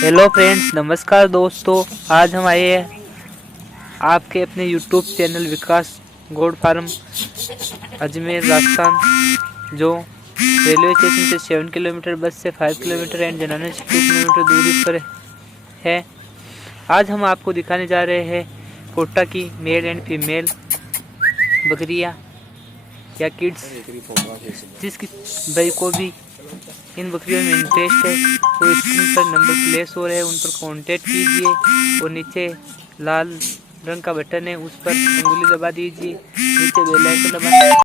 Hello friends, नमस्कार दोस्तों। आज हम आए हैं आपके अपने यूट्यूब चैनल विकास गोड फार्म अजमेर राजस्थान, जो रेलवे स्टेशन से 7 किलोमीटर, बस से 5 किलोमीटर एंड जनाने से 2 किलोमीटर दूरी पर है। आज हम आपको दिखाने जा रहे हैं कोटा की मेल एंड फीमेल बकरियां या किड्स। जिसकी भाई को भी इन बकरियों में इंटरेस्ट है तो स्क्रीन पर नंबर प्लेस हो रहे हैं, उन पर कांटेक्ट कीजिए और नीचे लाल रंग का बटन है, उस पर उंगली दबा दीजिए, नीचे बेल आइकन दबा